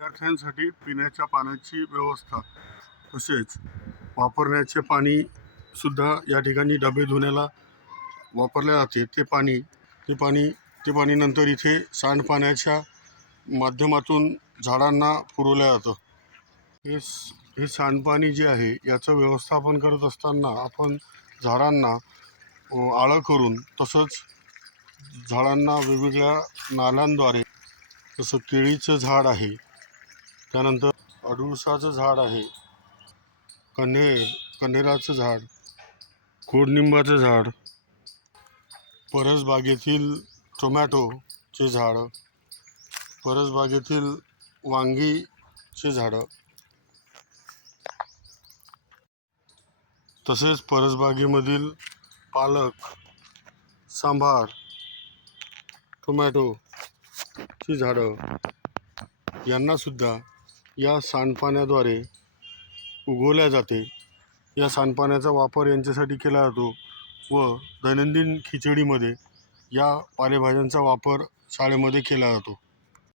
विद्यार्थ्यांसाठी पिण्याच्या पाण्याची व्यवस्था तसेच वापरण्याचे पाणी सुद्धा या ठिकाणी डबे धुण्याला वापरले जाते. ते पाणी ते पाणी ते पाणी नंतर इथे सांडपाण्याच्या माध्यमातून झाडांना पुरवलं जातं. हे हे सांडपाणी जे आहे याचं व्यवस्थापन करत असताना आपण झाडांना आळं करून तसंच झाडांना वेगवेगळ्या नाल्यांद्वारे जसं केळीचं झाड आहे त्यानंतर अडुळसाचं झाड आहे. कन्हेर कन्हेराचं झाड कोडनिंबाचं झाड परसबागेतील टोमॅटोचे झाडं परसबागेतील वांगीचे झाडं. तसेच परसबागेमधील पालक सांभार टोमॅटोची झाडं यांनासुद्धा या सांडपाण्याद्वारे उगवल्या जाते. या सांडपाण्याचा वापर यांच्यासाठी केला जातो व दैनंदिन खिचडीमध्ये या पालेभाज्यांचा वापर शाळेमध्ये केला जातो.